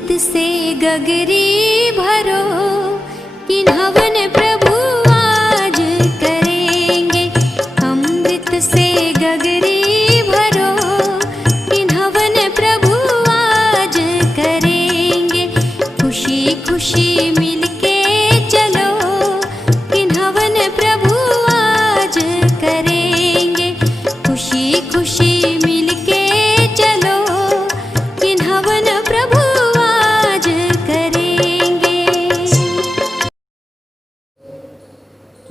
अमृत से गगरी भरो, किन्हवन प्रभु आज करेंगे। अमृत से गगरी भरो, किन्हवन प्रभु आज करेंगे। खुशी खुशी मिलके चलो, किन्हवन प्रभु आज करेंगे। खुशी खुशी मिलके चलो, किन्हवन प्रभु आज करेंगे।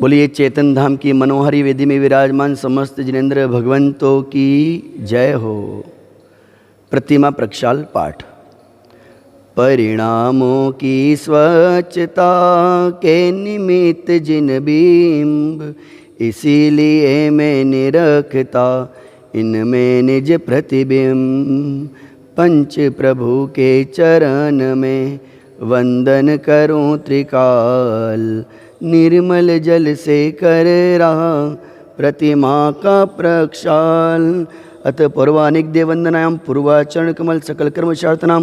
बोलिए चेतन धाम की मनोहरी वेदी में विराजमान समस्त जिनेंद्र भगवंतों की जय हो। प्रतिमा प्रक्षाल पाठ। परिणामों की स्वच्छता के निमित्त जिन बिंब, इसीलिए मैंने रखता इनमें निज प्रतिबिंब। पंच प्रभु के चरण में वंदन करूं त्रिकाल, निर्मल जल से कर रहा प्रतिमा का प्रक्षाल। अतः पौर्वानिक देववंदनायां पूर्वाचरण कमल सकल कर्मशार्थनां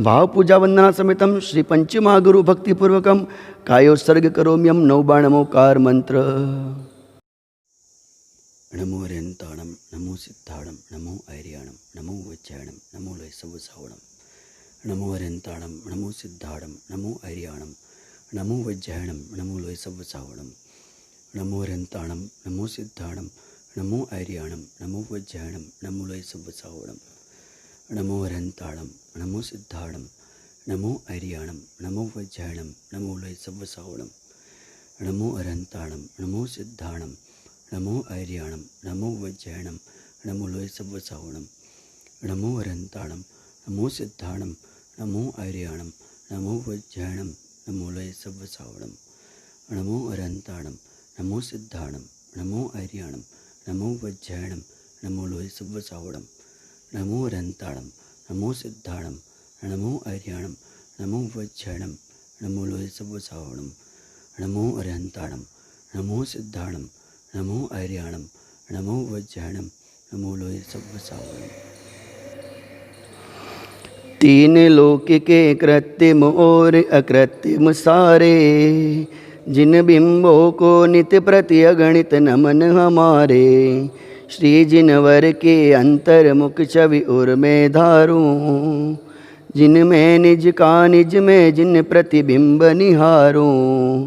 भाव पूजा वंदना समेतम श्री पंचमहागुरु भक्तिपूर्वकम कायोत्सर्ग करोम्यम नवबाणमोकार मंत्र। नमो अरिहंताणं, नमो सिद्धाणं, नमो ऐर्याणं, नमो वज्रायणं, नमो लयसवसावणं। नमो अरिहंताणं, नमो सिद्धाणं, नमो ऐर्याणं, नमो वज्रायणं, नमो लयसवसावणं। नमो अरिहंताणं, नमो सिद्धाणं, नमो ऐर्याणं, नमो वज्रायणं, नमो लयसवसावणं। नमो अरिहंताणं, नमो सिद्धाणं, नमो ऐर्याणं, नमो वज्रायणं, नमो लयसवसावणं। नमो अरिहंताणं, नमो सिद्धाणं, नमो ऐर्याणं, नमो वज्रायणं, नमो लयसवसावणं। नमो अरिहंताणं, नमो सिद्धाणं, नमो ऐर्याणं, नमो वज्रायणं, नमो लयसवसावणं। नमो अरिहंताणं, नमो सिद्धाणं, नमो ऐर्याणं, नमो वज्रायणं, नमो लयसवसावणं। नमो अरिहंताणं, नमो सिद्धाणं, नमो ऐर्याणं, नमो वज्रायणं, नमो लयसवसावणं। नमो अरिहंताणं, नमो सिद्धाणं, नमो ऐर्याणं, नमो वज्रायणं, नमो लयसवसावणं। तीन लोक के कृत्रिम और अकृत्रिम सारे, जिन बिंबों को नित्य प्रति अगणित नमन हमारे। श्री जिनवर के अंतर्मुख छवि और मैं धारूं, जिनमें निज का निज में जिन प्रतिबिंब निहारूं।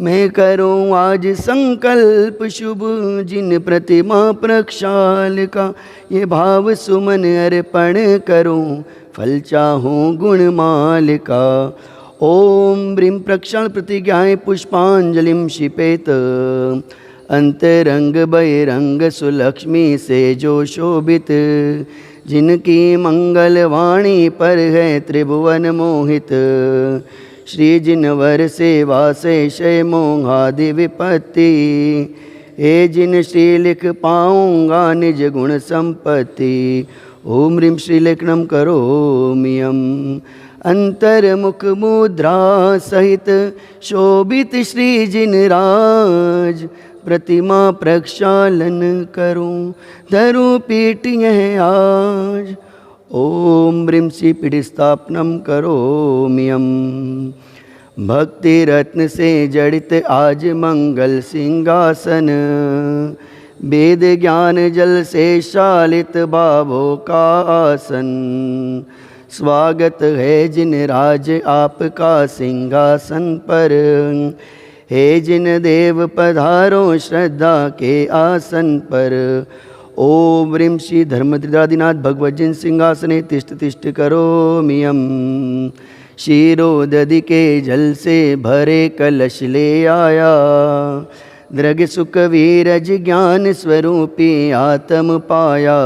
मैं करूं आज संकल्प शुभ, जिन प्रतिमा प्रक्षाल का ये भाव सुमन अर्पण करूं। फल चाहूं गुणमाल का। ओम ब्रीं प्रक्षाल प्रतिज्ञाएं पुष्पांजलिं क्षिपेत, अंतरंग बहिरंग सुलक्ष्मी से जो शोभित। जिनकी मंगल वाणी पर है त्रिभुवन मोहित। श्री जिनवर सेवा से शय मोहादि विपत्ति। हे जिन श्री लिख पाऊंगा निज गुण संपत्ति। ओम ह्रीं श्रीलेखनम करोम्यहम्। अंतर्मुख मुद्रा सहित शोभित श्री जिनराज, प्रतिमा प्रक्षालन करूं धरूं पीठ यह आज। ओम ह्रीं श्री पीठ स्थापनम करोम्यहम्। भक्ति रत्न से जड़ित आज मंगल सिंहासन, वेद ज्ञान जल से शालित भावों का आसन। स्वागत है जिन राज आपका सिंहासन पर। हे जिन देव पधारो श्रद्धा के आसन पर। ओम ह्रीं श्री धर्मत्रिदादिनाथ भगवज्जिन सिंहासने तिष्ठ तिष्ठ करोम्यहम्। क्षीरोदधि के जल से भरे कलश ले आया, दृग सुख वीरज ज्ञान स्वरूपी आत्म पाया।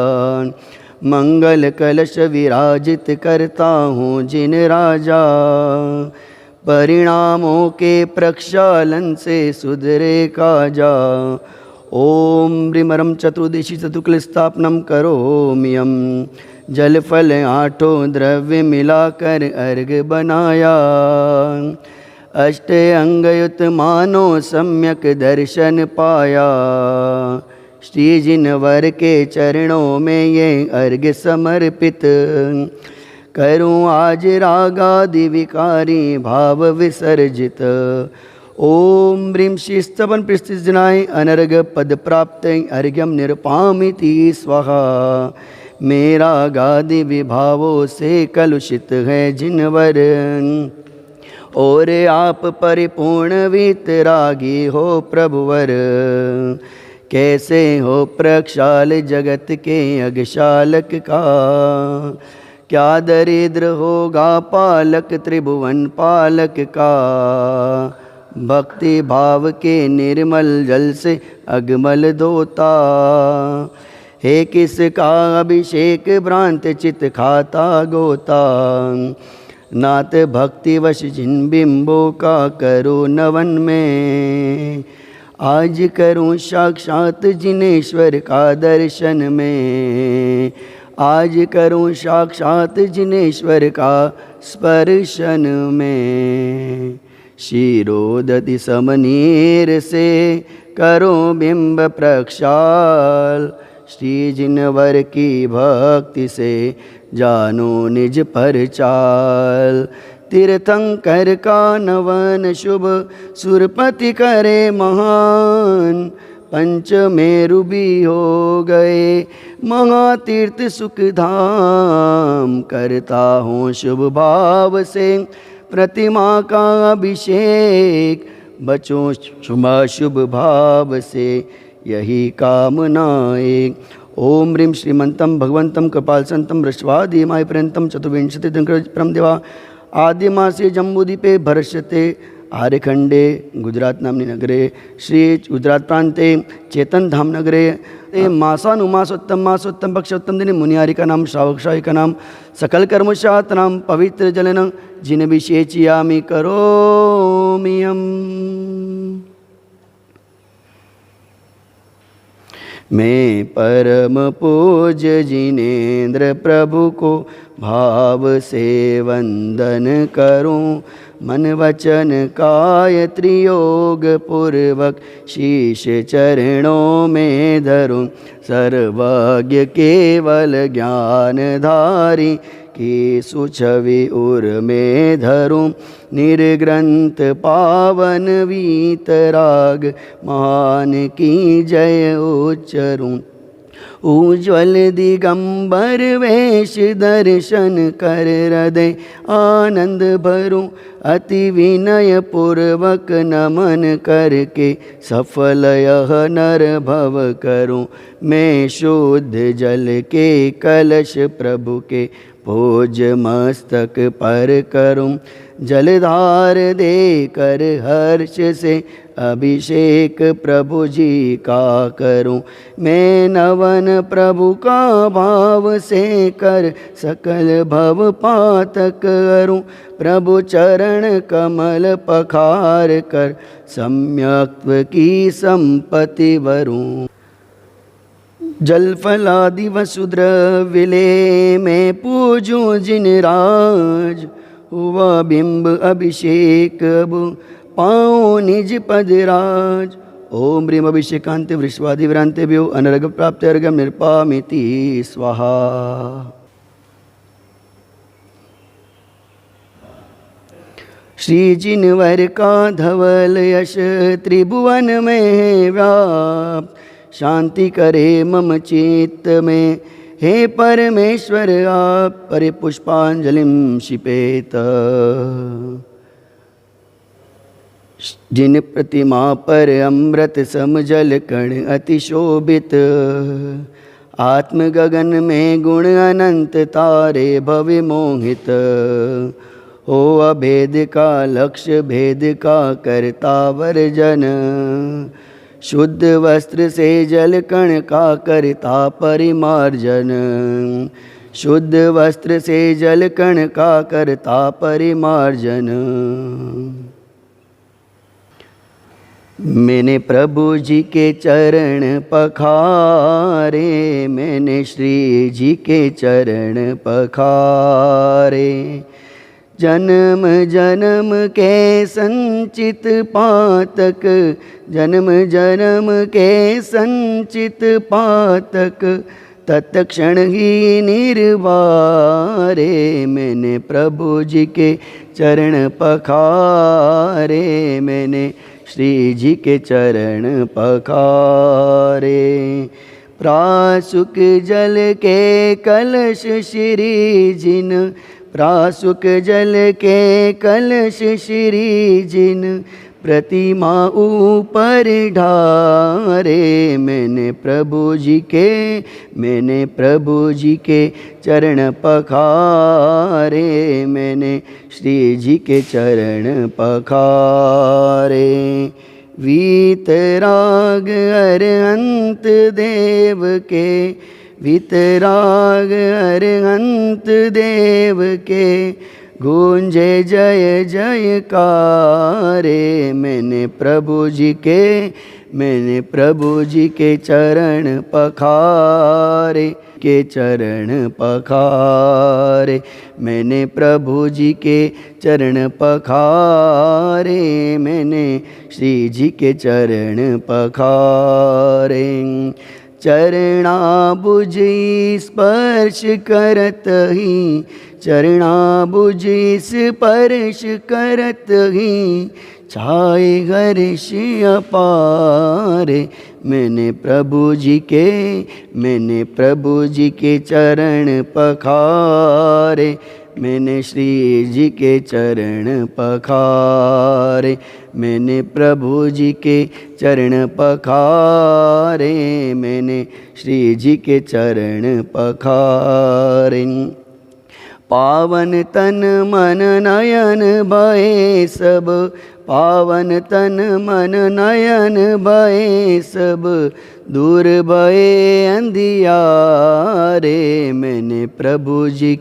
मंगल कलश विराजित करता हूँ जिन राजा, परिणामों के प्रक्षालन से सुधरे काजा। ओम ह्रीं चतुर्दशी चतुक्ल स्थापनम करोम्यहम्। जल फल आठों द्रव्य मिलाकर अर्घ बनाया, अष्ट अंगयुत मानो सम्यक दर्शन पाया। श्री जिनवर के चरणों में ये अर्घ्य समर्पित, करूँ आज रागादि विकारी भाव विसर्जित। ओम ह्रीं श्री स्तवन प्रस्थिजनाय अनर्घ पद प्राप्त अर्घ्यम निरपामिति स्वाहा। मेरा गादि विभावों से कलुषित है जिनवर, और आप परिपूर्ण वितरागी हो प्रभुवर। कैसे हो प्रक्षाल जगत के अगशालक का, क्या दरिद्र होगा पालक त्रिभुवन पालक का। भक्ति भाव के निर्मल जल से अगमल धोता, हे किसका अभिषेक भ्रांत चित खाता गोता। नाथ भक्ति वश जिन बिंबों का करो नवन में, आज करूं साक्षात जिनेश्वर का दर्शन में। आज करूं साक्षात जिनेश्वर का स्पर्शन में। शिरोदति समनीर से करो बिंब प्रक्षाल, श्री जिनवर की भक्ति से जानो निज पर चाल। तीर्थंकर का नवन शुभ सुरपति करे महान, पंचमेरु भी हो गए महातीर्थ सुख धाम। करता हूँ शुभ भाव से प्रतिमा का अभिषेक, बचो शुभ भाव से यही कामना एक। ओम ह्रीं श्रीमंतम भगवंतम कृपाल संतम वृषवादी माय पर्यंतम चतुर्विंशति परम देवा आदिमासे जम्बूद्वीपे भरष्यते आर्यखंडे गुजरात नामनी नगरे श्री गुजरात प्रांते चेतन धाम नगरे मासानुमासोत्तम मासोत्तम पक्षोत्तम दिन मुनियारिका नाम श्रावकशाही नाम सकल कर्मशात नाम पवित्र जलन जिन विशेचियामि करोमियम। मैं परम पूज्य जिनेन्द्र प्रभु को भाव से वंदन करूं, मन वचन काय त्रियोग पूर्वक शीश चरणों में धरूं। सर्वज्ञ केवल ज्ञानधारी की सुछवि उर में धरूं। निर्ग्रंथ पावन वीतराग महान की जय उच्चरूं। उज्ज्वल दिगंबर वेश दर्शन कर हृदय आनंद भरूं। अति विनय पूर्वक नमन करके सफल यह नर भव करूं। मैं शुद्ध जल के कलश प्रभु के भोज मस्तक पर करूं। जलधार देकर हर्ष से अभिषेक प्रभु जी का करूं। मैं नवन प्रभु का भाव से कर सकल भव पातक करूं। प्रभु चरण कमल पखार कर सम्यक्त्व की संपत्ति वरूं। जल फलादि वसुद्रव्य ले मैं पूजूं जिन राज। हुआ बिंब अभिषेक अब पाओ निज पदराज। ओम ह्रीं अभिषेकांते वृषवादि व्रांते भ्यो अनर्घ प्राप्त अर्घ्यम निर्पामिति स्वाहा। श्री जिनवर का धवल यश त्रिभुवन में व्याप्त। शांति करे मम चित्त में हे परमेश्वर आप। परे पुष्पांजलिम शिपेत। जिन प्रतिमा पर अमृत सम जल कण अति शोभित। आत्म गगन में गुण अनंत तारे भवि मोहित। हो अभेद का लक्ष्य भेद का करता वर्जन। शुद्ध वस्त्र से जल कण का करता परिमार्जन। शुद्ध वस्त्र से जल कण का करता परिमार्जन। मैंने प्रभु जी के चरण पखारे। मैंने श्री जी के चरण पखारे। जन्म जन्म के संचित पातक। जन्म जन्म के संचित पातक। तत्क्षण ही निर्वारे, मैंने प्रभु जी के चरण पखारे, मैंने श्री जी के चरण पखारे। प्रासुक जल के कलश श्री जिन, प्रासुक जल के कलश श्री जिन, प्रतिमा ऊपर ढारे, मैंने प्रभु जी के चरण पखारे, मैंने श्री जी के चरण पखारे। वीतराग अरहंत देव के, वीतराग अरहंत देव के, गूंजे जय जयकारे, मैंने प्रभु जी के चरण पखारे, के चरण पखारे, मैंने प्रभु जी के चरण पखारे, मैंने श्री जी के चरण पखारे। चरणाबुज स्पर्श करत ही, चरणाबुज स्पर्श करत ही, छाए हर्ष अपारे, मैंने प्रभु जी के चरण पखारे, मैंने श्री जी के चरण पखारे, मैंने प्रभु जी के चरण पखारे, मैंने श्री जी के चरण पखारे। पावन तन मन नयन भये सब, पावन तन मन नयन भये सब, दूर भये अंधियारे, मैंने प्रभु जी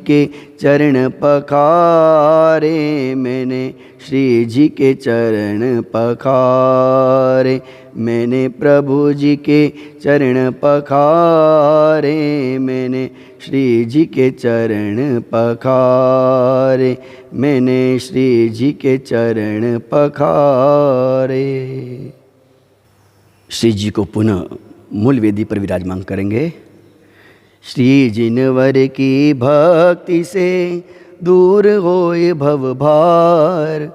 के चरण पखारे, मैंने श्री जी के चरण पखारे, मैंने प्रभु जी के चरण पखारे, मैंने श्री जी के चरण पखारे, मैंने श्री जी के चरण पखारे। श्री जी को पुनः मूल वेदी पर विराजमान करेंगे। श्री जिनवर की भक्ति से दूर होए भव भार,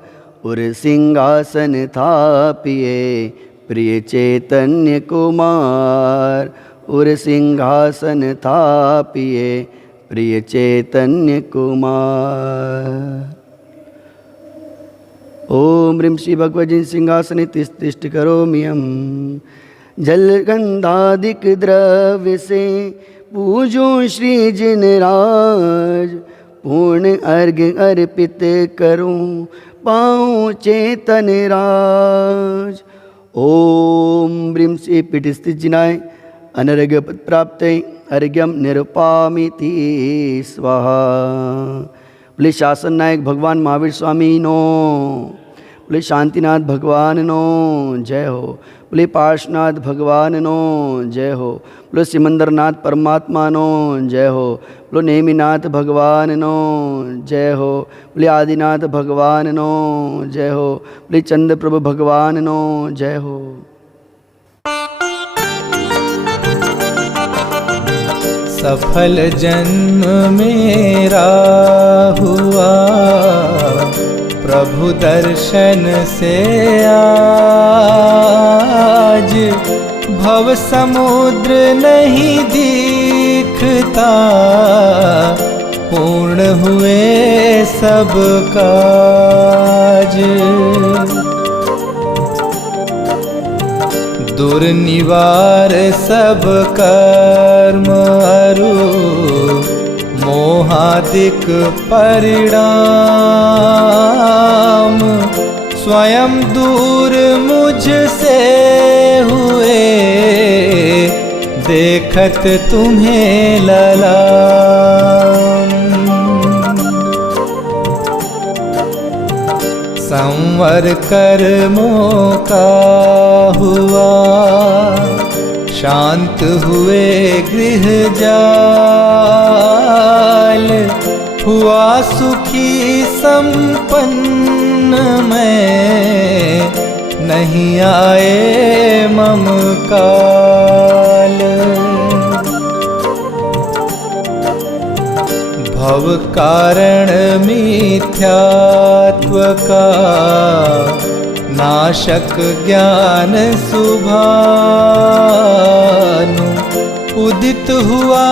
उर सिंहासन थापिए प्रिय चैतन्य कुमार, उर सिंहासन थापिए प्रिय चैतन्य कुमार। ओम ह्रीं श्री भगवती सिंहासने तिष्ठ करोम्यहम्। जलगंधादिक द्रव्य से पूजो श्री जिनराज, पूर्ण अर्घ्य अर्पित करूं पाऊँ चेतन राज। ओम ह्रीं श्री पीठस्थित जिनाय अनर्घ्य पद प्राप्त अर्घ्यम निरुपामिति स्वाहा। बोले शासन नायक भगवान महावीर स्वामी नो, बोले शांतिनाथ भगवान नो जय हो, बोले पार्श्वनाथ भगवान नो जय हो, बोले सिमंदरनाथ परमात्मा नो जय हो, बोले नेमिनाथ भगवान नो जय हो, बोले आदिनाथ भगवान नो जय हो, बोले चंद्र प्रभु भगवान नो जय हो। सफल जन्म मेरा हुआ प्रभु दर्शन से आज, भव समुद्र नहीं दिखता पूर्ण हुए सब काज। दुर्निवार सब कर्म अरु मोहादिक परिणाम, स्वयं दूर मुझसे हुए देखत तुम्हें ललाम। संवर कर्मों का हुआ शांत हुए गृह जाल, हुआ सुखी संपन्न मैं नहीं आए मम काल। भव कारण मिथ्यात्व का नाशक ज्ञान सुभानु उदित हुआ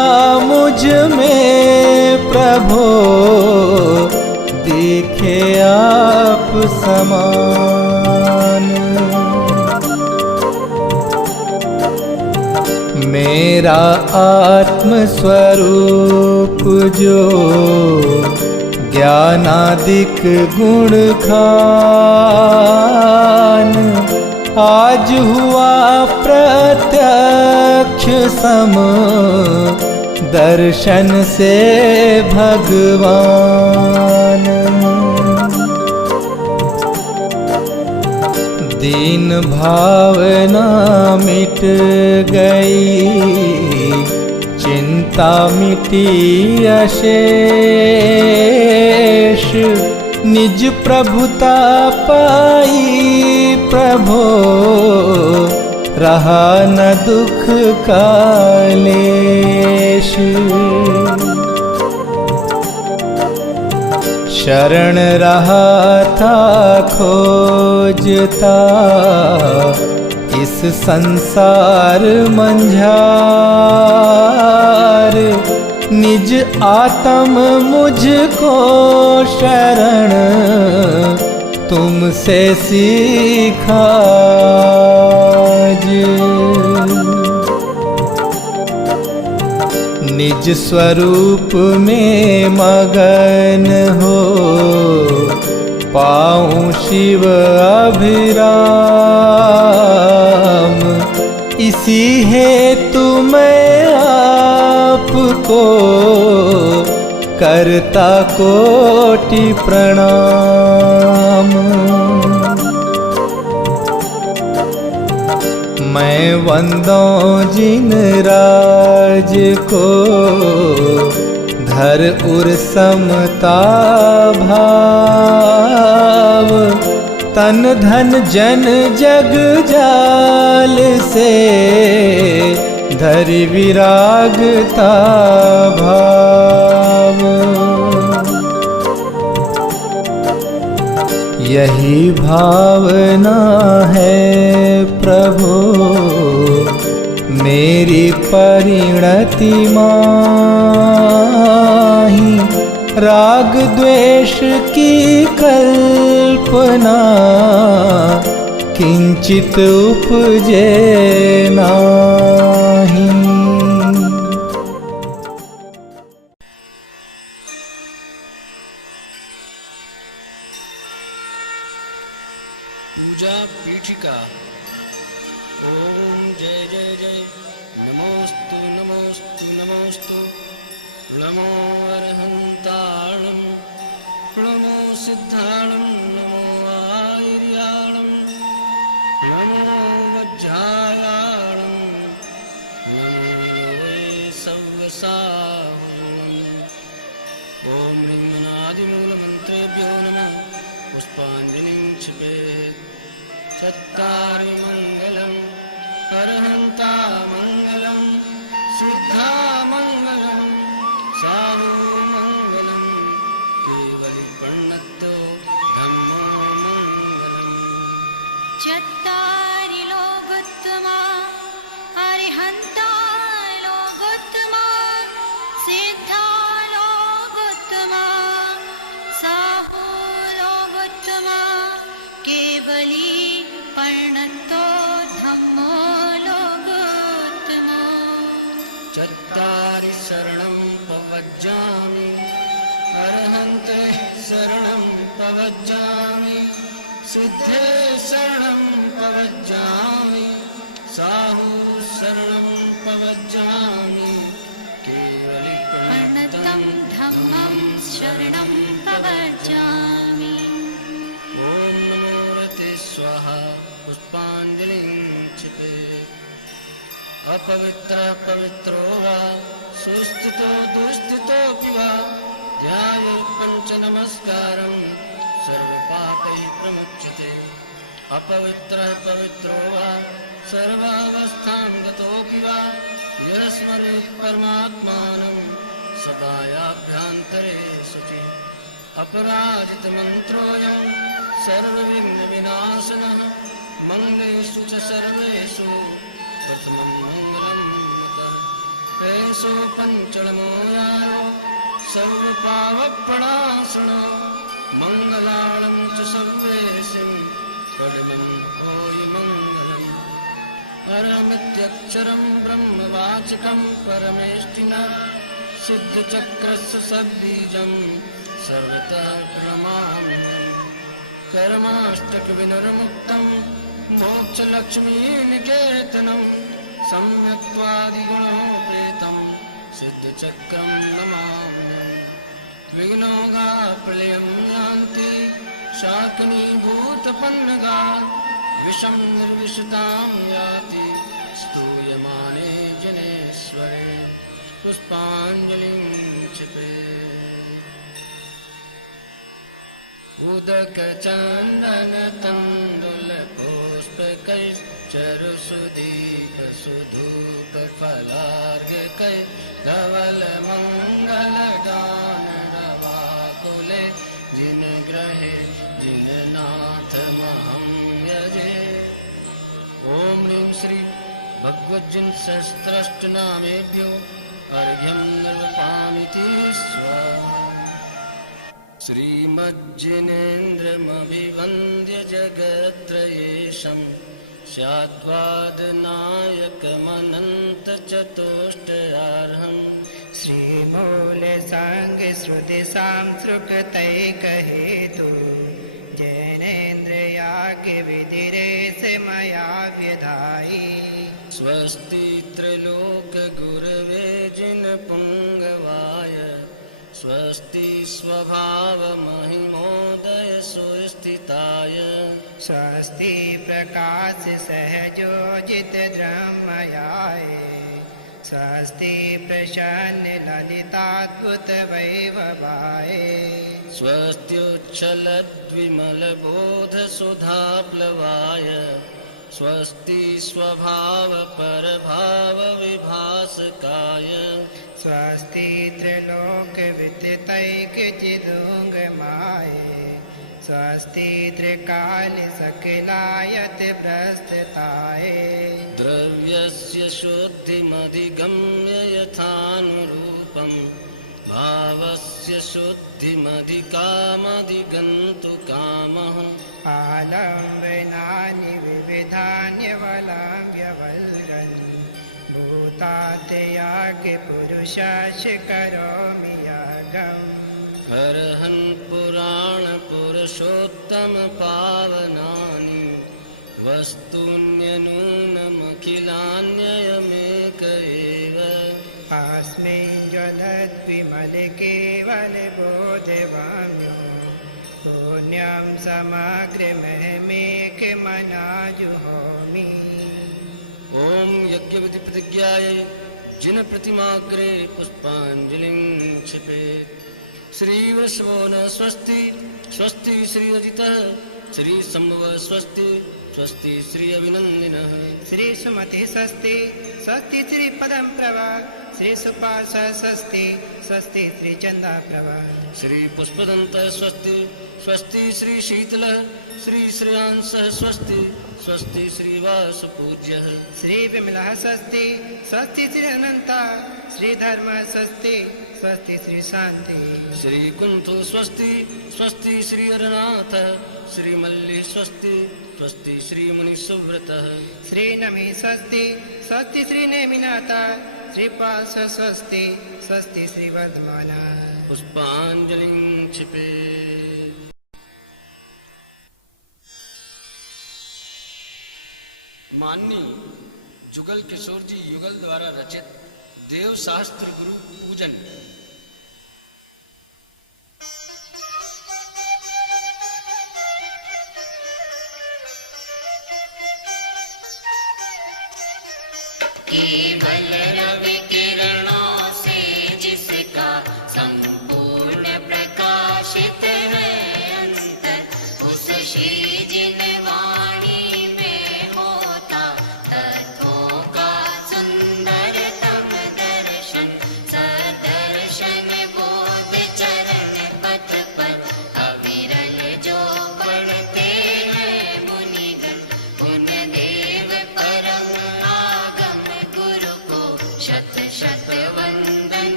मुझ में प्रभो देखे आप समान। मेरा आत्म स्वरूप जो ज्ञानादिक गुण खान आज हुआ प्रत्यक्ष सम दर्शन से भगवान। दीन भावना मिट गई चिंता मिटी अशेष निज प्रभुता पाई प्रभो रहा न दुख का लेश। शरण रहा था खोजता इस संसार मंझार निज आत्म मुझको शरण तुमसे सीखा निज स्वरूप में मगन हो पाऊं शिव अभिराम। इसी हेतु मैं आपको करता कोटि प्रणाम। मैं वंदों जिन राज को धर उर समता भाव तन धन जन जग जाल से धरि विरागता भाव। यही भावना है प्रभु मेरी परिणति माही। राग द्वेष की कल्पना किंचित उपजे नाही। पूजा पीठिका। ओम जय जय जय नमोस्तु नमोस्तु नमोस्तु। नमो अरहंताणं नमो सिद्धाणं नमो आयर्याणं नमो वज्रायाणं नमो वै सव्यसाहम्। ओम निम्नादिमूलमन्त्रेभ्यो नमः पुष्पाञ्जलिं क्षिपेत्। सत्तारि मङ्गलम् अरहन्ता मङ्गलं सिद्धा मङ्गलं साहु मङ्गलं केवलि प्रणतो धम्मो मङ्गलम्। चत्तारि लोकोत्तमा अरिहन्ता लोकोत्तमा सिद्धा लोकोत्तमा साहु लोकोत्तमा केवली पर्णन्तो धम्मो लोकोत्तमो। चत्तारि शरणं पवज्जामि अरहन्ते शरणं पवज्जामि सिद्धे शरणं पवज्जामि साहु शरणं पवज्जामि केवलि प्रणतं धम्मं शरणं पवज्जामि। ओम नमो रते स्वाहा पुष्पाञ्जलिं क्षिपेत्। अपवित्र पवित्रो वा सुस्थितो दुस्थितोऽपि वा ध्यायेत् पञ्चनमस्कारं सर्वपापैः प्रमुच्यते। अपवित्र पवित्रो वा सर्वावस्थां गतोऽपि वा यः स्मरेत् परमात्मानं सदा याभ्यन्तरे शुचि अपराजितमन्त्रोऽयं सर्वविघ्नविनाशनः मङ्गलेषु च सर्वेषु प्रथमं मङ्गलं मुदः प्रेषो पञ्चमो यारो सर्वपावप्रणाशनो मङ्गलानं च सर्वेषां परमं भूय मङ्गलम् अरहमित्यक्षरं ब्रह्मवाचकं परमेष्टिनः सिद्धचक्रस्य सद्बीजं सर्वतः प्रणमाम्यहम् कर्माष्टकविनिर्मुक्तं मोक्षलक्ष्मीनिकेतनं सम्यक्त्वादिगुणोपेतं सिद्धचक्रं नमाम्यहम् विघ्नौघा प्रलयं यान्ति शाकिनीभूतपन्नगा विषं निर्विशतां याति स्तूयमाने जनेश्वरे पुष्पाञ्जलिं क्षिपे उदकचन्दनतण्डुलपुष्पकैश्चरुसुदीपसुधूपफलार्घ्यकै धवलमङ्गलगानरवाकुले जिनग्रहे जिननाथमहं यजे। ॐ ह्रीं श्री भगवज्जिनसहस्रष्टनामेभ्यो अर्घ्यं निर्वपामिति स्वाहा। श्रीमज्जिनेन्द्रमभिवन्द्य जगत्त्रयेशं स्याद्वादनायकमनन्तचतुष्टयार्हम् श्रीमूलसाङ्गश्रुतिसांसृकृतैकहेतु जैनेन्द्रयाज्ञविधिरेश मया व्यधायि। स्वस्ति त्रैलोक्यगुरवे जिनपुङ्गवाय स्वस्ति स्वभावमहिमोदय सुस्थिताय स्वस्ति प्रकाशसहजोजितद्रह्मयाय स्वस्ति प्रसन्नललिताद्भुतवैभवाय स्वस्त्युच्छलद्विमलबोधसुधाप्लवाय स्वस्ति स्वभावपरभावविभासकाय स्वस्ति त्रिलोकविदितैकचिदुङ्गमाय स्वस्ति त्रिकालसकलायत प्रस्तुताय द्रव्यस्य शुद्धिमधिगम्य यथानुरूपं भावस्य शुद्धिमधिकामधिगन्तुकामः आलम्बनानि विविधान्यवलम्ब्यवल्गन् भूतात्याज्ञपुरुषास्य करोमि यागम् हरहन् पुराणपुरुषोत्तमपावनानि वस्तून्यनूनमखिलान्ययमेक एव अस्मिन् जगद्विमलकेवलबोधवाम्यो पुण्यं समग्रमहमेकमनाजुहोमि। ॐ यज्ञविधिप्रतिज्ञाय जिनप्रतिमाग्रे पुष्पाञ्जलिं क्षिपेत्। श्रीवृषभो न स्वस्ति स्वस्ति श्रीरजितः श्रीशम्भुव स्वस्ति स्वस्ति श्री अभिनन्दिनः श्रीसुमति स्वस्ति स्वस्ति श्रीपदं प्रभा श्रीसुपास स्वस्ति स्वस्ति श्रीचन्दाप्रभा श्रीपुष्पदन्तः स्वस्ति स्वस्ति श्रीशीतलः श्रीश्रेयांसः स्वस्ति स्वस्ति श्रीवासपूज्यः श्रीविमलः स्वस्ति स्वस्ति श्रीअनन्ता श्रीधर्मः स्वस्ति स्वस्ति श्रीशान्ति श्रीकुन्थो स्वस्ति स्वस्ति श्रीहरनाथ श्रीमल्ली स्वस्ति स्वस्ति श्रीमुनिसुव्रतः श्रीनमी स्वस्ति स्वस्ति श्रीनेमिनाथ श्रीपास स्वस्ति स्वस्ति श्रीवर्धमानः पुष्पाञ्जलिं क्षिपे। माननीय जुगल किशोर जी युगल द्वारा रचित देव शास्त्र गुरु पूजन। केवल रवि किरणों से जिसका संपूर्ण प्रकाशित है अंतर, उस श्री जिन वाणी में होता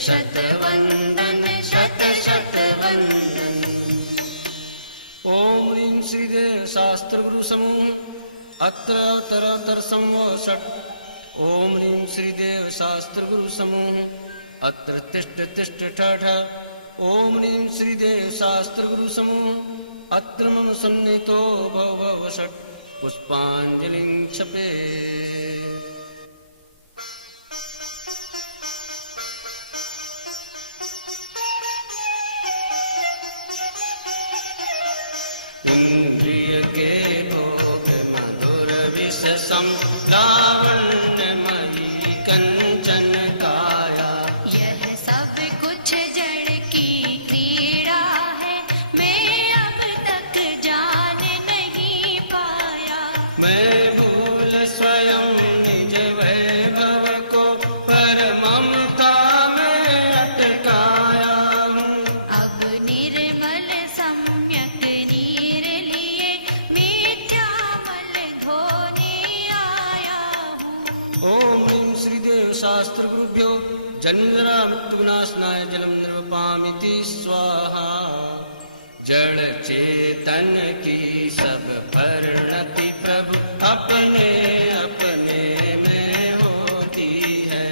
शत वंदन शत शत वंदन। ओम ह्रीं श्रीदेव शास्त्र गुरु समूह अत्र तरतर संवषट। ओम ह्रीं श्रीदेव शास्त्र गुरु समूह अत्र तिष्ठ तिष्ठ ठ। ओम ह्रीं श्रीदेव शास्त्र गुरु समूह अत्र मम सन्निहितो भव भव षट्। पुष्पांजलिं क्षपे। इंद्रिय के भोग मधुर विष सम लावण्यमयी कंचन काया। यह सब कुछ जड़ की क्रीड़ा है, मैं अब तक जान नहीं पाया। मैं भूल स्वयं निज वैभव को पर ममता में अटकाया। अब निर्मल सम्यक नीर लिए मिथ्यामल धोने आया हूँ। ओम ह्रीं श्रीदेव शास्त्र गुरुभ्यो जन्मजरा मृत्युविनाशनाय जलम निर्वपामिति स्वाहा। जड़ चेतन की सब परिणति प्रभु अपने अपने में होती है।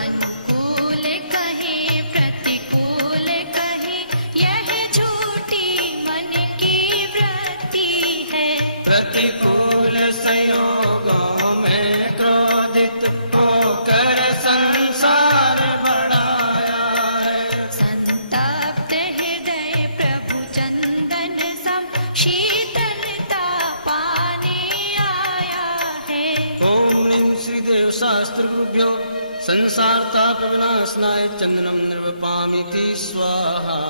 अनुकूल कहे प्रतिकूल कहे, यह झूठी मन की वृत्ति है। प्रतिकूल संयोगों में क्रोधित होकर संसार बढ़ाया है। संतप्त हृदय प्रभु चंदन सम शीतलता पाने आया है। ओम ह्रीं श्रीदेव शास्त्र गुरुभ्यो संसार ताप विनाशनाय चंदनम निर्वपामिति स्वाहा।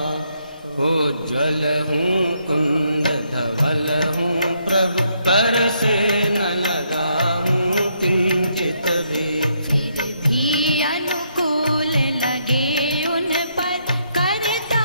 ओ ज्वल हूँ कुंद धवल हूँ प्रभु पर से न लगा हूँ किंचित भी। फिर भी अनुकूल लगे उन पर, करता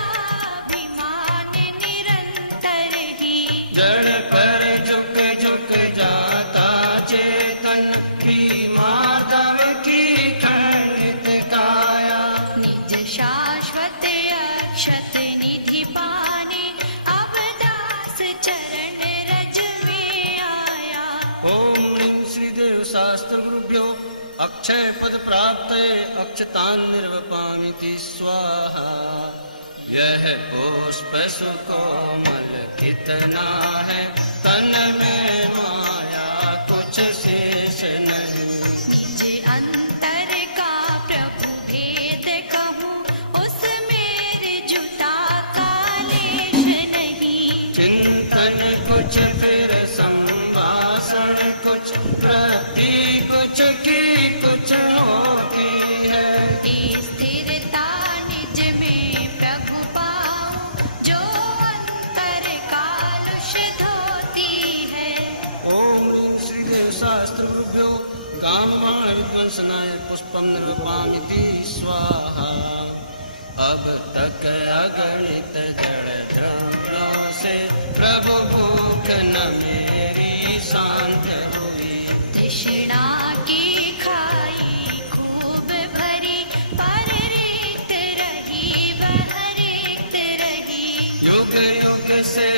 अभिमान निरंतर ही। जड़ पर झुक झुक जाता चेतन की माधव की खंडित काया। निज शाश्वत अक्षत निधि पाने, अब दास चरण रज में आया। ओम ह्रीं श्रीदेव शास्त्र गुरुभ्यो अक्षय पद प्राप्त अक्षतान निर्वपामिति स्वाहा। यह पुष्प सुकोमल कितना है, तन में माया कुछ शेष नहीं। निज अंतर का प्रभु भेद कहूँ, उस मेरे जुता का लेश नहीं। चिंतन कुछ फिर संभाषण कुछ प्रति कुछ की कुछ होती है। स्थिरता निज में प्रभु पाऊं, जो अंतर कालुष धोती है। ओम ह्रीं श्रीदेव शास्त्र गुरुभ्यो काम बाण विध्वंसनाय पुष्पम निर्वपामिति स्वाहा। अब तक अगणित जड़ द्रव्यों से प्रभु भूख न मेरी शांत हुई। तृष्णा की खाई खूब भरी, पर रिक्त रही वह रिक्त रही। युग युग से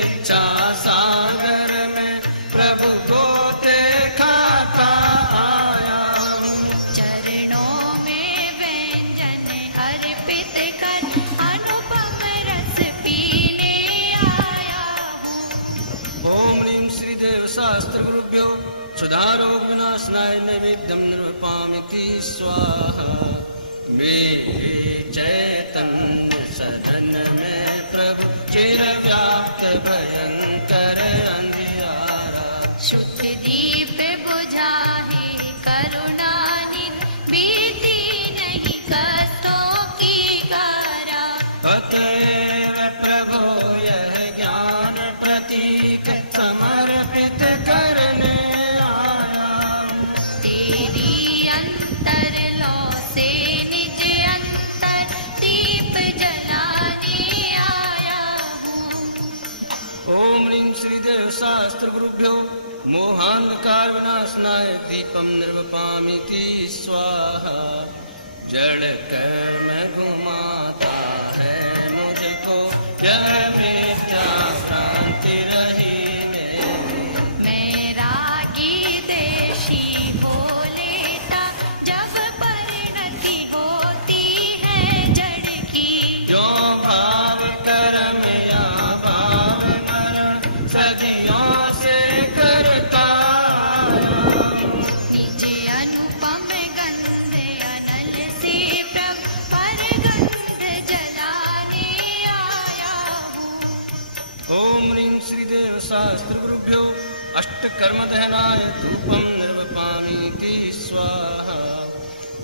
इच्छा सागर में प्रभु को देखता आया हूँ। चरणों में व्यंजन अर्पित कर, अनुपम रस पीने आया हूँ। ओम ह्रीं श्रीदेव शास्त्र गुरुभ्यो सुधारो विनाशनाय नैवेद्यम निर्वपामिति स्वाहा। मेरे चैतन्य सदन में प्रभु चिर व्याप्त भयंकर अंधियारा। शुद्ध दीप बुझाहे करुणानिधि, बीती नहीं कष्टों की कारा। अतएव प्रभु यह ज्ञान प्रतीक समर्पित करने आया। तेरी अंतर लो से निज अंतर दीप जलाने आया हूँ। ओम ह्रीं श्रीदेव शास्त्र गुरुभ्यो मोहांधकार विनाशनाय दीपम निर्वपामिति स्वाहा। जड़ कर्म यह मिथ्या भ्रांति रही मेरी। मैं रागी देशी हो लेता जब परिणति होती है जड़ की। जो भाव कर्म या भाव मरण सदियों से करता आया। निज अनुपम गंध अनल से प्रभ पर गंध जलाने आया हूँ। ओम ह्रीं श्रीदेव शास्त्र गुरुभ्यो अष्टकर्म दहनाय धूपम निर्वपामीति स्वाहा।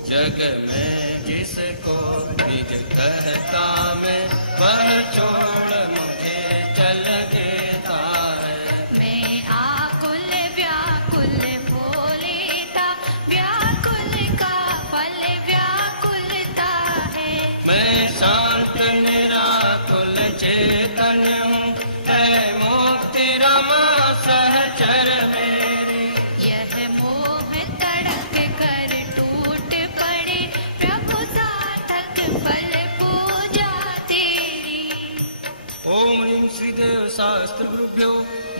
जग में जिसको निज कहता मैं वह छोड़ मुझे चल देता है। मैं आकुल व्याकुल हो लेता व्याकुल का फल व्याकुलता है। मैं शांत निराकुल चेतन हूँ, है मुक्ति रमा सहचर मेरी। यह मोह तड़क कर टूट पड़े प्रभु साधक फल पूजा तेरी। ओम ह्रीं श्रीदेव शास्त्र गुरुभ्यो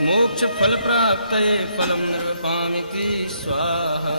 मोक्ष फल प्राप्तये फलम निर्वपामीति स्वाहा।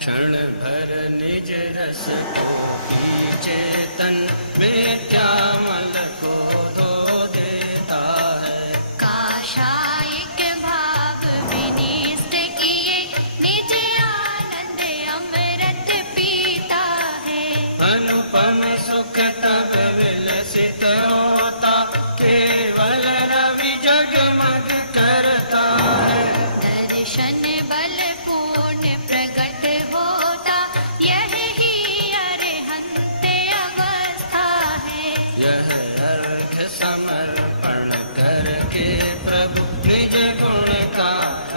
क्षण भर निज रस को पी चेतन विद्यामल को धो देता है। काशायिक भाव विनिष्ट किए निज आनंद अमृत पीता है। अनुपम सुख तब विलसित होता, केवल रवि जगमग करता है। दर्शन बल पूर्ण प्रकट होता यह ही अरहंत अवस्था है। यह अर्घ समर्पण करके प्रभु निज गुण का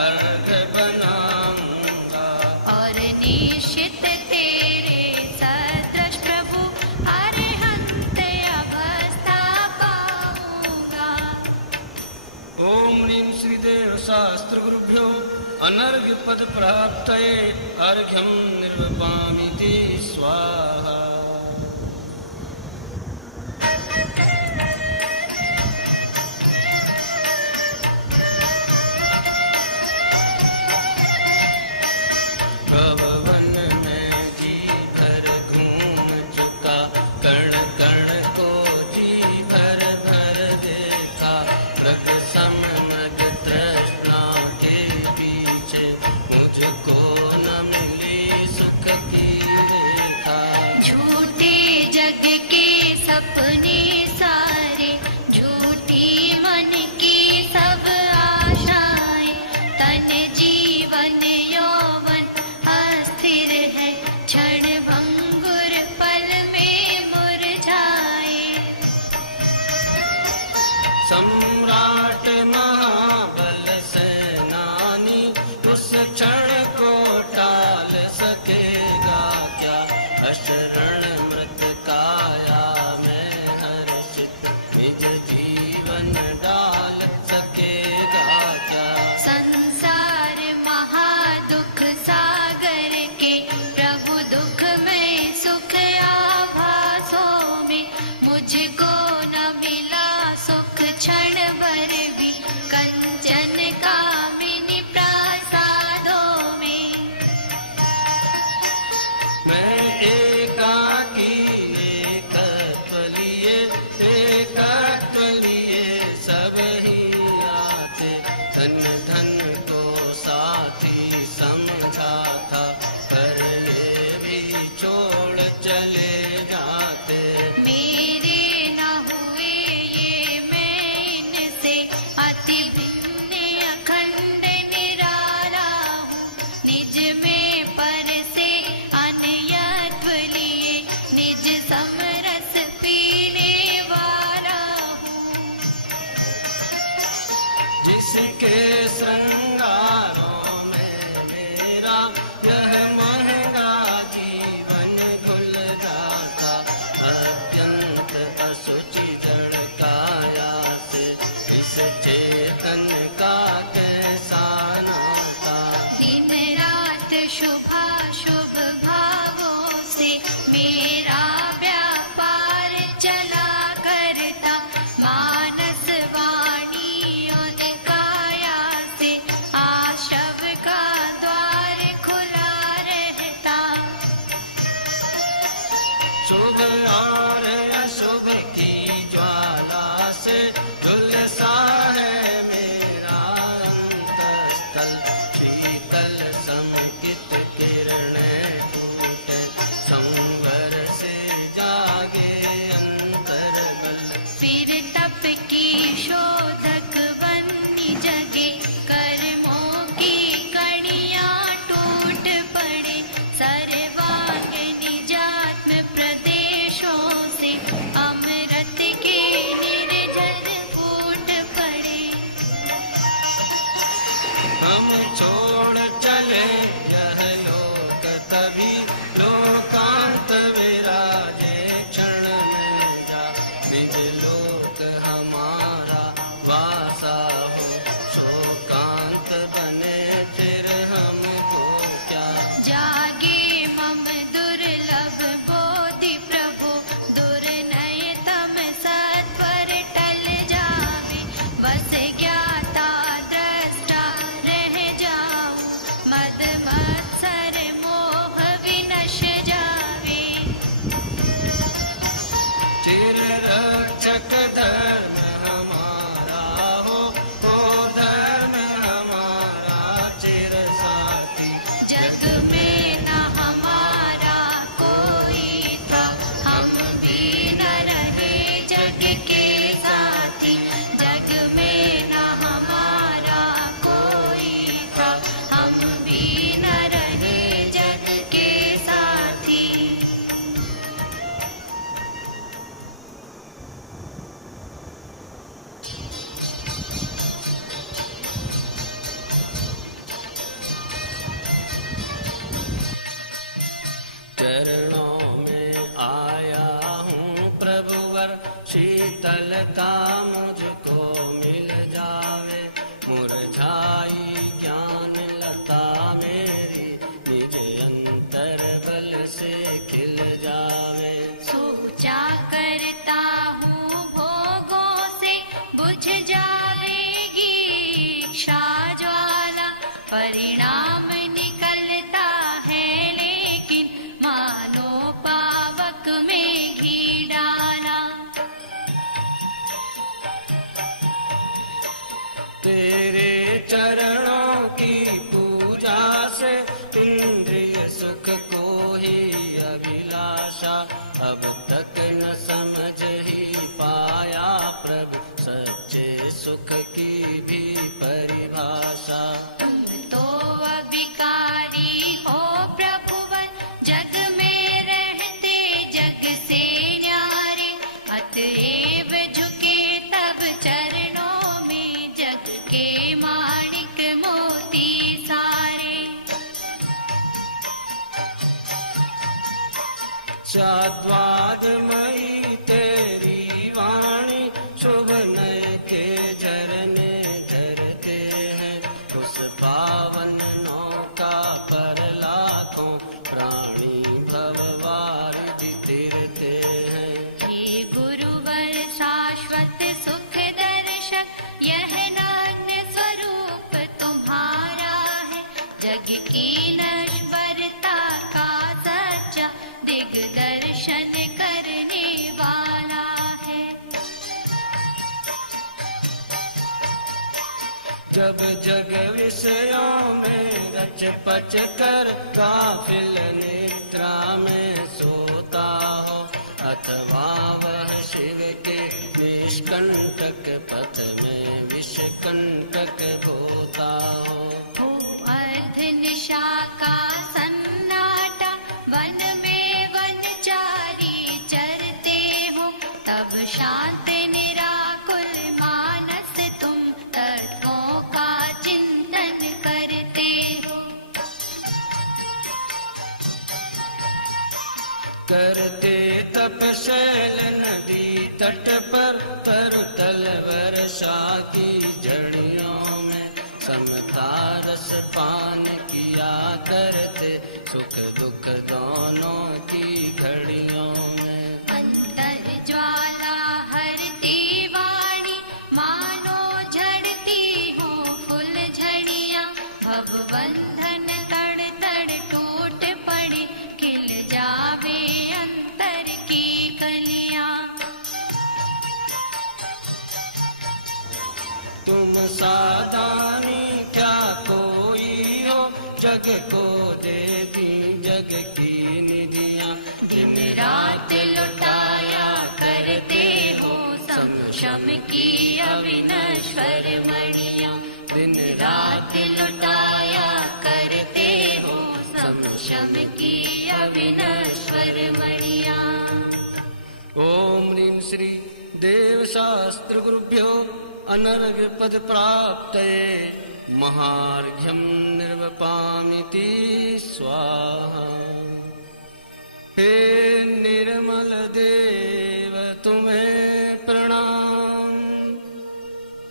अर्घ बनाऊंगा। और निश्चित तेरे सदृश प्रभु अरहंत अवस्था पाऊंगा। ओम ह्रीं श्रीदेव शास्त्र गुरुभ्यो अनर्घ्य पद प्राप्तये अर्घ्यम निर्वपामीति स्वाहा। भवन में जी भर घूम चुका, कण कण को जी भर भर देखा। रग सममग तृष्णा के पीछे मुझको न मिली सुख की रेखा। झूठे जग के सपने सारे झूठी मन की सब आशाएं। तन जीवन यौवन अस्थिर है क्षण भंगुर पल में मुरझाए। सम्राट महाबल सेनानी उस क्षण को टाल सकेगा क्या। अशरण मृत काया में हर्षित निज जीवन डाल सकेगा क्या। संसार महादुख सागर के प्रभु दुख में सुख आभासों में मुझको न मिला सुख क्षण भर भी कंचन कामिनी प्रासादों में। मैं एकाकी एकत्व लिए सब ही आते। धन धन को साथी समझा था, पर ये भी छोड़ चले जाते। मेरे छोड़ चले यह लोक तभी लोकांत विराजे क्षण में जा निज लोक हमारा वासा हो शोकांत बने फिर हमको क्या जागे मम दुर्लभ बोधि प्रभु दुर्नय तम सत्वर टल जावे बस ज्ञाता दृष्टा रह जाऊं मद मत्सर मोह विनश जावे चिर रक्षक धर्म हमारा हो धर्म हमारा चिर साथी जग में न हमारा कोई था हम भी न रहे जग के साथी जग में न हमारा कोई था हम भी न रहे जग के साथी चरणों में आया हूँ प्रभुवर शीतलता मुझको मिल जावे मुरझाई ज्ञान लता मेरी निज अंतर बल से खिल जावे सोचा करता हूँ भोगों से बुझ जाएगी इच्छा ज्वाला परिणाम निकलता है लेकिन मानो पावक में घी डाला तेरे चरणों की पूजा से इंद्रिय सुख को ही अभिलाषा अब तक न समझ ही पाया प्रभु सच्चे सुख की भी परिभाषा तुम तो अभिकारी हो प्रभुवन जग में रहते जग से न्यारे अतएव झुके तब चरणों में जग के माणिक मोती सारे चाद्वादमयी तेरी वाणी शुभ नय के झरने झरते हैं उस पावन नौका पर लाखों प्राणी भववारिधि तिरते हैं हे गुरुवर शाश्वत सुख दर्शक यह नग्न स्वरूप तुम्हारा है जग की नश्वरता का सच्चा दिग्दर्शन करने वाला है जब जग विषयों में रच पच कर गाफिल निद्रा में सोता हो अथवा वह शिव के निष्कंटक पथ में विषकंटक होता हो अर्ध निशा का सन्नाटा वन में वनचारी चरते हो तब शांत निराकुल मानस तुम तत्वों का चिंतन करते हो करते तपशैल नदी तट पर तरुतल वर्षा की झड़ियों में समता रस पान किया करते सुख दुख दोनों की घड़ियों में अंतर ज्वाला हरती वाणी मानो झड़ती हो फूल झड़ियाँ भव बंधन तड़ तड़ टूट पड़े खिल जावे अंतर की कलियाँ तुम साधानी क्या कोई हो जग को दे दी जग की निधियाँ दिन रात लुटाया करते हो सम शम की अविनश्वर मणियाँ दिन रात लुटाया करते हो सम शम की अविनश्वर मणियाँ ओम ह्रीं श्री देव शास्त्र गुरुभ्यो अनर्घ्य पद प्राप्तये महार्घ्यं निर्वपामिति स्वाहा। हे निर्मल देव तुम्हें प्रणाम,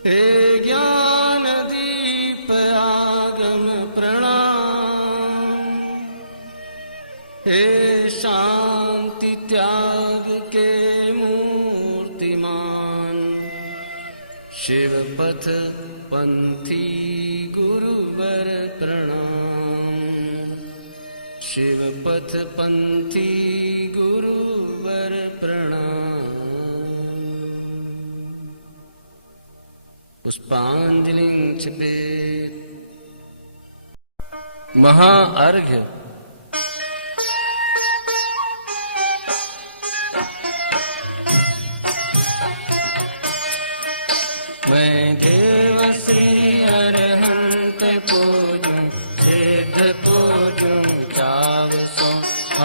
हे ज्ञान दीप आगम प्रणाम, हे शांति त्याग के मूर्तिमान, शिव पथ पंथी गुरुवर प्रणाम, शिव पथ पंथी गुरुवर प्रणाम। पुष्पांजलि क्षिपेत्। महाअर्घ्य। मैं देवसी अरहंत पूजूं, सिद्ध पूजूं चावसों,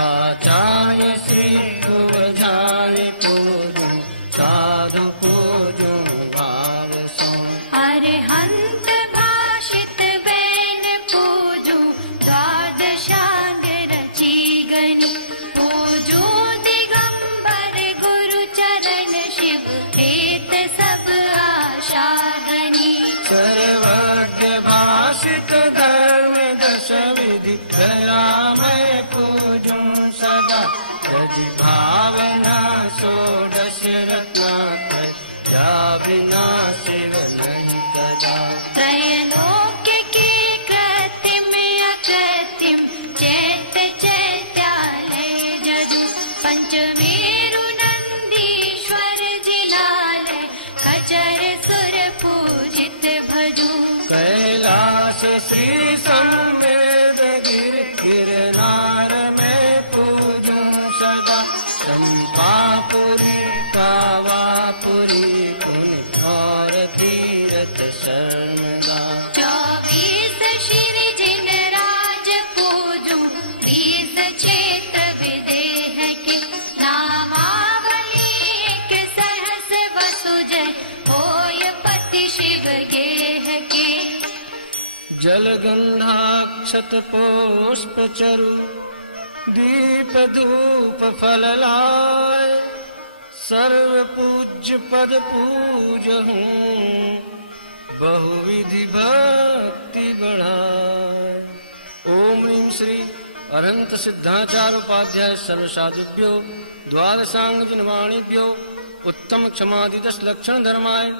आचार्य श्री कुवझाई पूजूं, साधु पूजूं भावसों। अरहंत भाषित बैन पूजूं, द्वादशांग रची गणी पूजूं, दिगंबर गुरु चरण शिव हेत सब आशागनी। सर्वज्ञ भाषित धर्म दश विधि धरा मैं पूजूं सदा, यदि भावना षोडश रत्नात्रय, या बिना शिव नहीं कदा। त्रैलोक्य की कृत्रिम अकृत्रिम, चैत्य चैत्यालय जदु, पंचमेरु नंदीश्वर जिनालय, खचर सुर पूजित भजू। कैलाश श्री संवेद गिर गिरनार में पूजूं सदा, चंपापुरी पावापुरी पुन और तीरथ शरणगा। 24 श्री जिन राज पूजूं, 20 क्षेत्र विदेह के, नामावली एक सहस वसुजय, होय पति शिव गेह के। जलगंधाक्षत पुष्प चरु, दीप धूप फल लाय, सर्व पूज्य पद पूजहूँ, बहुविधि भक्ति बढ़ाय। ओम ह्रीं श्री अनंत सिद्धाचार्य उपाध्याय सर्व साधुभ्यो, द्वादशांग जिनवाणीभ्यो, उत्तम क्षमादि 10 लक्षण धर्माय,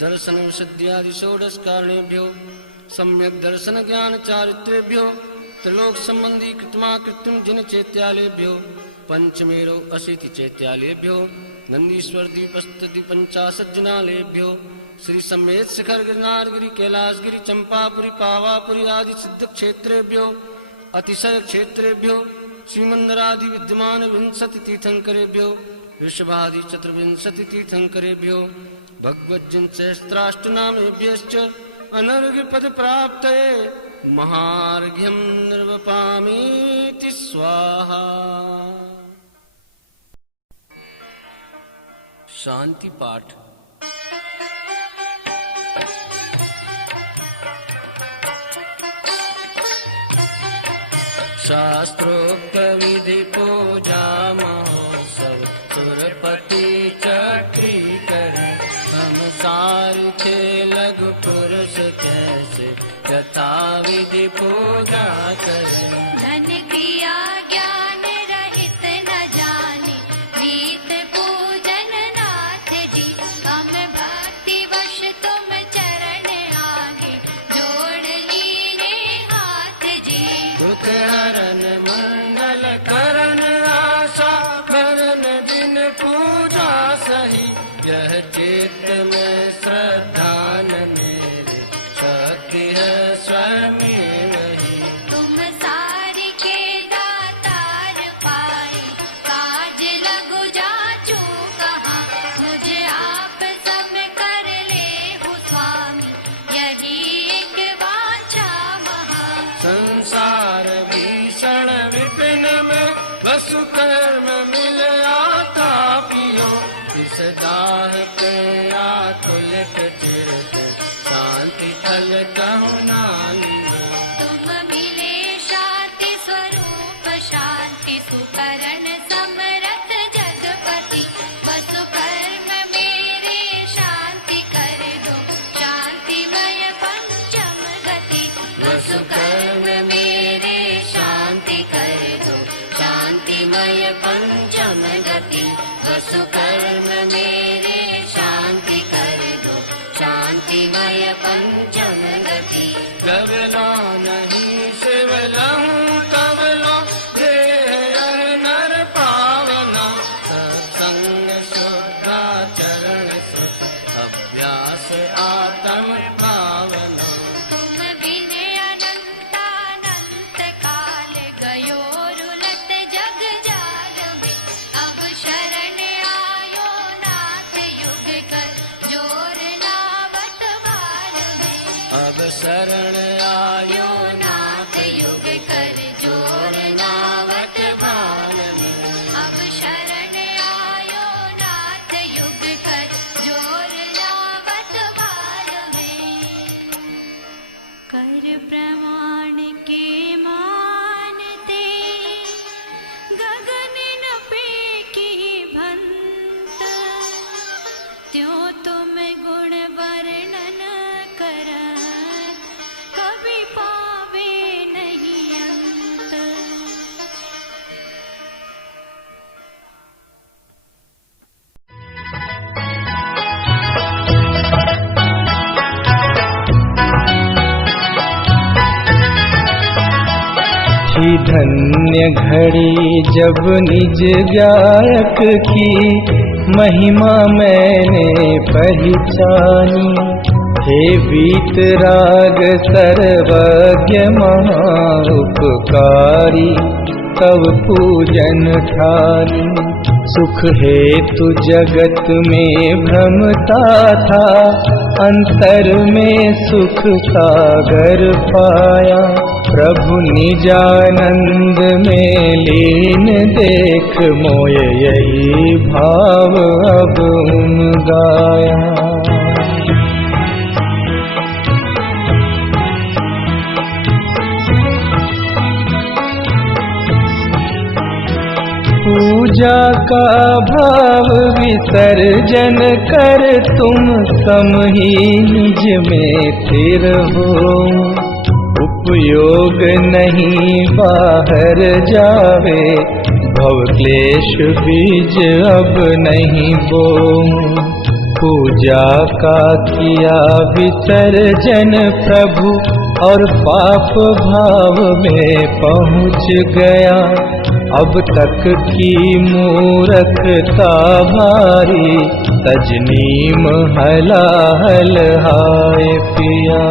दर्शन विशुद्ध्यादि षोडश कारणेभ्यो, सम्यक दर्शन ज्ञान चारित्रेभ्यो, त्रिलोक संबंधी कृत्मा कृत्रिम जिन चैत्यालयभ्यो, पंचमेरौ अशीति चैत्यालयभ्यो, नंदीश्वर दीपस्तुति 50 जिनालयभ्यो, श्री समेत शिखर गिरनार गिरि कैलाश गिरि चंपापुरी पावापुरी आदि सिद्ध क्षेत्रेभ्यो, अतिशय क्षेत्रेभ्यो, श्रीमंदरादि विद्यमान 20 तीर्थंकरेभ्यो, ऋषभादि 24 तीर्थंकरेभ्यो, भगवज्जन सहस्त्राष्टनामेभ्यश्च अनर्घ्य पद प्राप्तये, महार्घ्यं निर्वपामीति स्वाहा। शांति पाठ। शास्त्रोक्त विधि पूजा महोत्सव, सुरपति चक्री करे, हम सार थे लघु पुरुष कैसे, यथा विधि पूजा करे। धन क्रिया ज्ञान रहित न जाने, रीत पूजन नाथ जी, हम भक्ति वश तुम चरण आगे, जोड़ लीने हाथ जी। दुख हरन मंगल करन आशा, करन दिन पूजा सही, यह चित्त में श्रद्धा न मेरे, शक्ति है स्वयं वही। तुम सारी के दातार पाए, काज लगु जाचू कहाँ, मुझे आप सब कर ले हो स्वामी, यही एक वाचा महा। संसार भीषण विपिन में, वसु कर्म मिल आता पियो, इस दाह पे आकुल चिरत, शांति फल कहूँ नानक। तुम मिले शांति स्वरूप शांति सुकरण समरथ जगपति बसु कर्म मेरे शांति कर दो शांतिमय पंचम गति बसु कर्म मेरे शांति कर दो शांतिमय पंचम गति बसु कर्म मेरे शांति कर दो शांतिमय पंचम गति। गबला नहीं शिवलहूँ कमलो हे नर पावना सत्संग शुद्धाचरण सुख अभ्यास आत्म भावना। तुम बिन अनंतानंत काल गयो रुलत जग जाल में अब शरण आयो नाथ युग कर जोर नावत बार में अब शरण आयो नाथ युग कर जोर नावत बार में अब शरण आयो नाथ युग कर जोर नावत बार में। कर प्रमाण के मानते गगन न पे की भंत त्यों तुम गुण वर्णन कर कभी पावे नहीं अंत। थी धन्य घड़ी जब निज गायक की महिमा मैंने पहचानी। हे वीतराग सर्वज्ञ महाउपकारी तव पूजन ठानी। सुख हेतु जगत में भ्रमता था अंतर में सुख सागर पाया। प्रभु निजानंद में लीन देख मोय यही भाव अब गाया। पूजा का भाव विसर्जन कर तुम सम ही निज में स्थिर हो। उपयोग नहीं बाहर जावे भव क्लेश बीज अब नहीं बो। पूजा का किया विसर्जन प्रभु और पाप भाव में पहुँच गया। अब तक की मूर्खता भारी तजनीम हलाहल हाय पिया।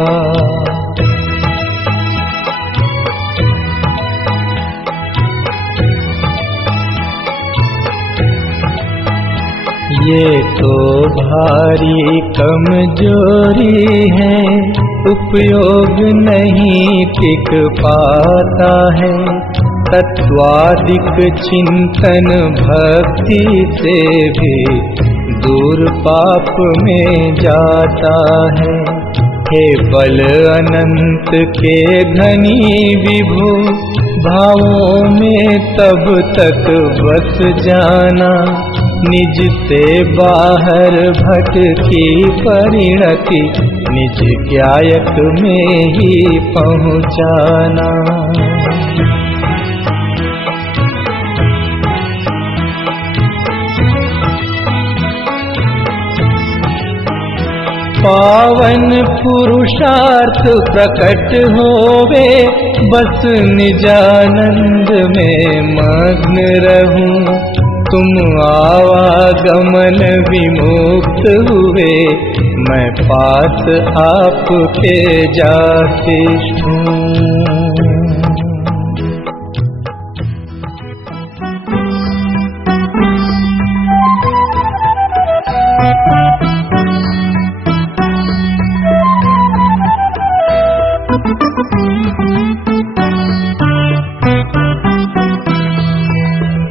ये तो भारी कमजोरी है उपयोग नहीं टिक पाता है। तत्वादिक चिंतन भक्ति से भी दूर पाप में जाता है। हे बल अनंत के धनी विभु भावों में तब तक बस जाना। निज से बाहर भटकी परिणति निज गायक में ही पहुँचाना। पावन पुरुषार्थ प्रकट होवे बस निजानंद में मग्न रहूं। तुम आवागमन विमुक्त हुए मैं पास आपके जाते हूँ।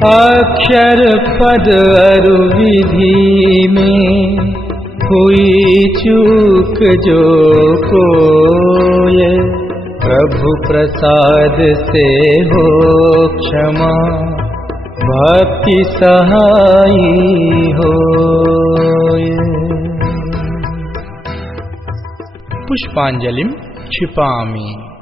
अक्षर पद अरु विधि में हुई चूक जो कोय प्रभु प्रसाद से हो क्षमा भक्ति सहाई होय। पुष्पांजलिं क्षिपामि।